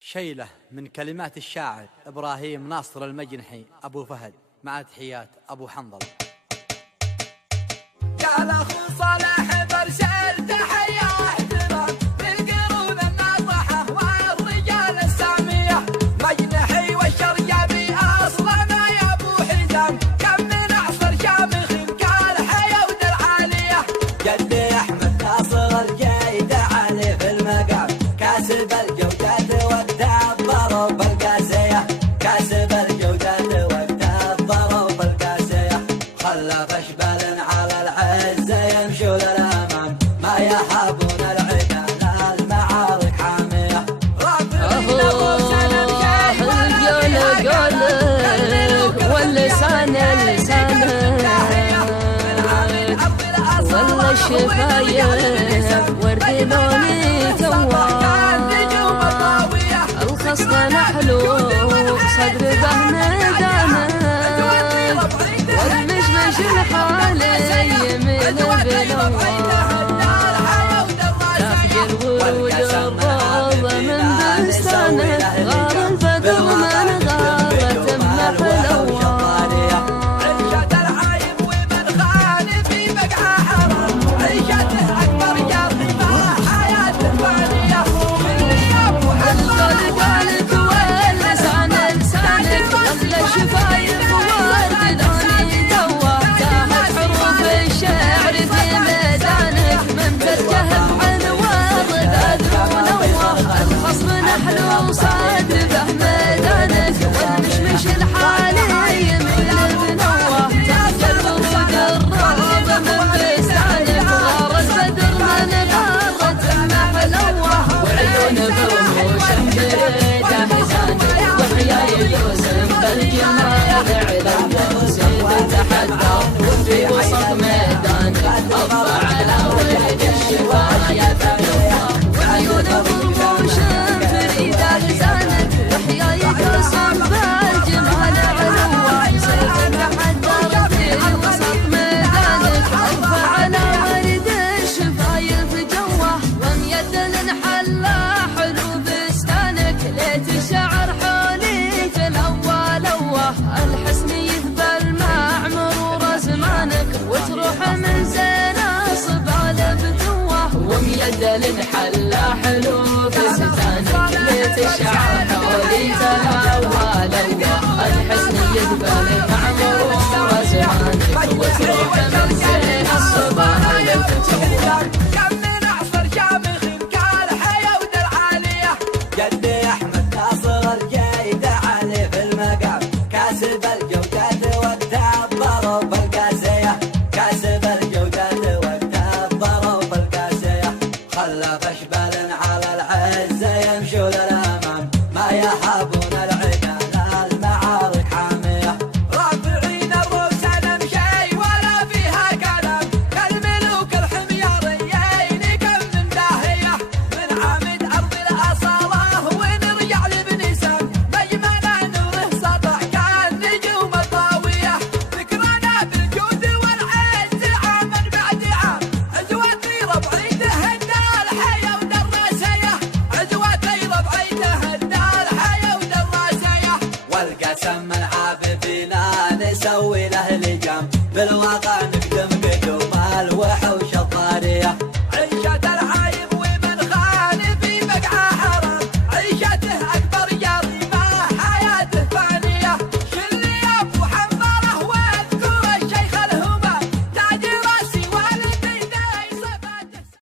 شيلة من كلمات الشاعر إبراهيم ناصر المجنحي أبو فهد، مع تحيات أبو حنظل. يا الأخو صالح برسل تحية واحترام للقرون الناطحة والرجال السامية، مجنحي والشرقابي أصلنا يا أبو حزام، كم من أعصر شامخ كالحياة ود العالية. جدي أحمد ناصر الجيد علي في المقام، كاسب الجودات والضرب القاسية، كاسب الجودات والضرب القاسية، خلف أشبال على العزة يمشوا للأمام، ما يحابون العدا المعارك حامية. واللسان لسانه والله الشفايف ورد لوني تواه، الخصب نحلو صدر بهن دانه، والمشمش الحالي يميل بلواه، تفجر ورود الروض من بستانه، غار البدر من غارة محلواه. شفايف ورد لوني تواه، تاهت حروف الشعر في ميدانك، من تركه بعنوان ذاذ ونواه، الخصم نحلو صادفه ميدانك، والمشمش الحالي يميل بنواه، تحت ورود الروض من بستانك، غار البدر من غارة محلواه، وعيون برموش بريده حزانك، وحياي يوسف بالجمال علم وسيد تحدى في وسط ميدانك، أضع على ولد الشفايا ثنواه، وعيون برموش فريدة حزانك، وحياي يوسف بالجمال علواه، سيد تحدى في وسط ميدانك، أضع على ولد الشفايف جواه، وميد الانحلى حلو بستانك، ليت الشعر حولي في الأول أواه، الحسن يهبل مع مرور زمانك، وتروح من زين صبال بتواه، وميد الانحلى حلو بستانك، ليت الشعر حولي تهوى لواه، الحسن يهبل مع مرور زمانك، وتروح من زين صبال بتواه. كم من أعصر شامخ كالحياة ود العالية. جدي أحمد ناصر الجيد علي في المقام، كاسب الجودات والضرب القاسية، كاسب الجودات والضرب القاسية، خلف أشبال على العزة يمشوا